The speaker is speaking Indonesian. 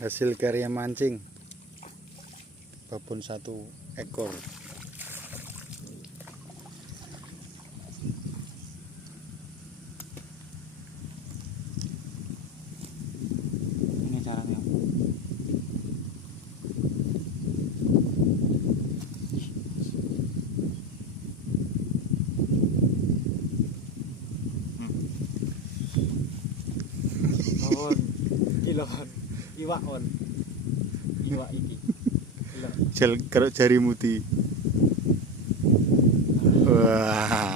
Hasil karya mancing babon 1 ekor. Ini caranya. On, gila on, iwak on, iwak iki. Jal karo jari muti. Wah.